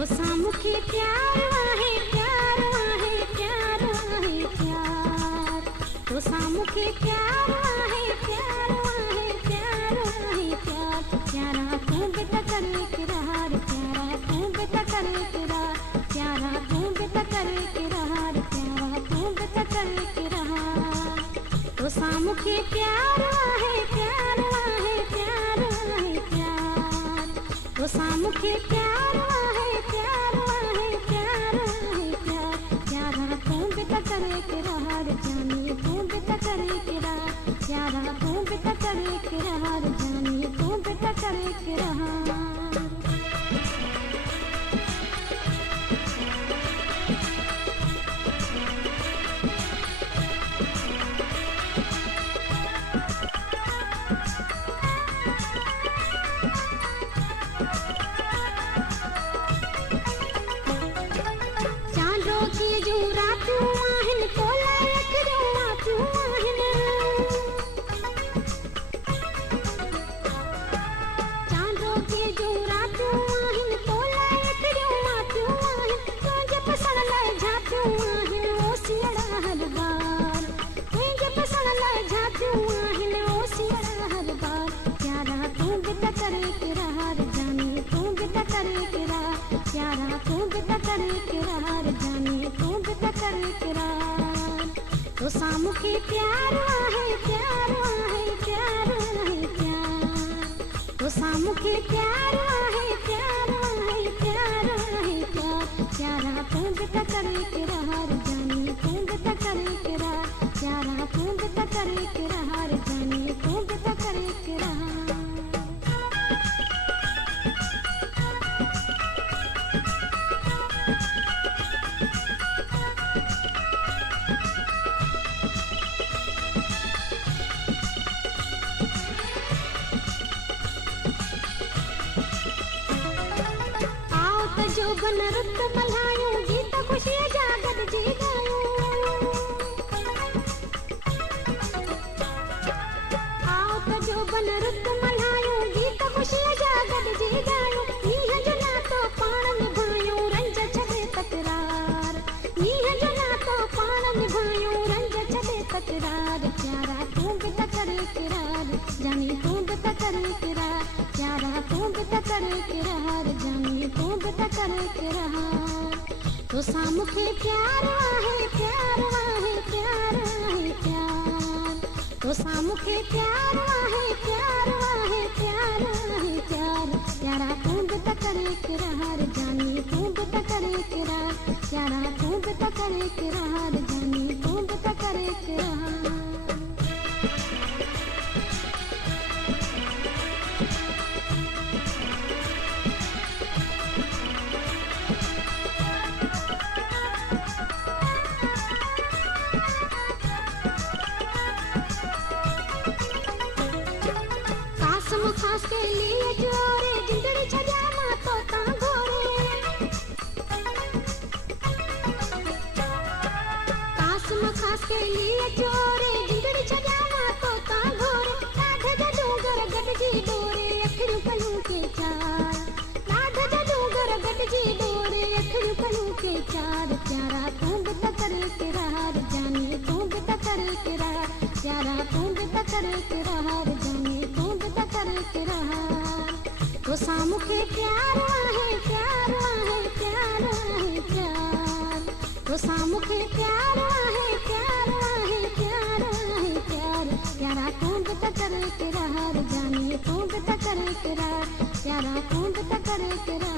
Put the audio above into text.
तोसामुखे प्यार वाहे प्यार वाहे प्यार वाहे प्यार तोसामुखे प्यार वाहे प्यार वाहे प्यार वाहे प्यार प्यारा तू बेटा करे किरार प्यारा तू बेटा करे किरार प्यारा तू बेटा करे किरार प्यारा तू बेटा करे किरार तोसामुखे प्यार वाहे प्यार वाहे प्यार वाहे प्यार तोसामुखे प्यार वाहे प्यार वाहे प्यार वाहे प्यार प्यारा तू बेटा करे किरार जानी तू बेटा करे किरार प्यारा तू बेटा करे किरार जानी तू बेटा करे किरार जो रातू आहिन तोला रखजो मातू आहिन चांदो के जो रातू आहिन तोला रखजो मातू आहिन तुझे पसंद लाए जातू आहिन ओ सियड़ा हर बार तुझे पसंद लाए जातू आहिन ओ सियड़ा हर बार प्यारा तू बेटा करे किरार जानी तू बेटा करे किरार प्यारा तू बेटा करे किरार जानी तू बेटा करे किरार तोसामुखे प्यार वाहे प्यार वाहे प्यार वाहे प्यार तोसामुखे प्यार वाहे प्यार वाहे प्यार वाहे प्यार प्यारा तू बेटा करे किरार जानी तू बेटा करे किरार प्यारा तू बेटा करे किरार जानी तू बेटा करे किरार जो बन रुत मल्हायूं गीत खुशियां जागत जी गायूं आओ त जो बन रुत मल्हायूं गीत खुशियां जागत जी गायूं नीह जो नातो पाण निभायूं रंज छॾे तकरार नीह जो नातो पाण निभायूं रंज छॾे तकरार प्यारा तू बेटा करे किरार जानी तू बेटा करे किरार प्यारा तू बेटा करे किरार जानी तू बेटा करे किरार तोसामुखे प्यार वाहे प्यार वाहे प्यार वाहे प्यार तोसामुखे प्यार वाहे प्यार वाहे प्यार वाहे प्यार प्यारा तू बेटा करे किरार जानी तू बेटा करे किरार प्यारा तू बेटा करे किरार जानी तू बेटा करे किरार खास के लिए जोरे जिंदड़ी छजा मां तो ता गोरे कासम खास के लिए जोरे जिंदड़ी छजा मां तो ता गोरे राधा जा डूंगर गडजी डोरे अखियूं पलू के चार राधा जा डूंगर गडजी डोरे अखियूं पलू के चार प्यारा तू बेटा करे किरार जानी तू बेटा करे किरार प्यारा तू बेटा करे किरार जानी तू बेटा करे किरार तोसामुखे प्यार वाहे प्यार वाहे प्यार वाहे प्यार तोसामुखे प्यार वाहे प्यार वाहे प्यार वाहे प्यार प्यारा तू बेटा करे किरार जानी तू बेटा करे किरार प्यारा तू बेटा करे किरार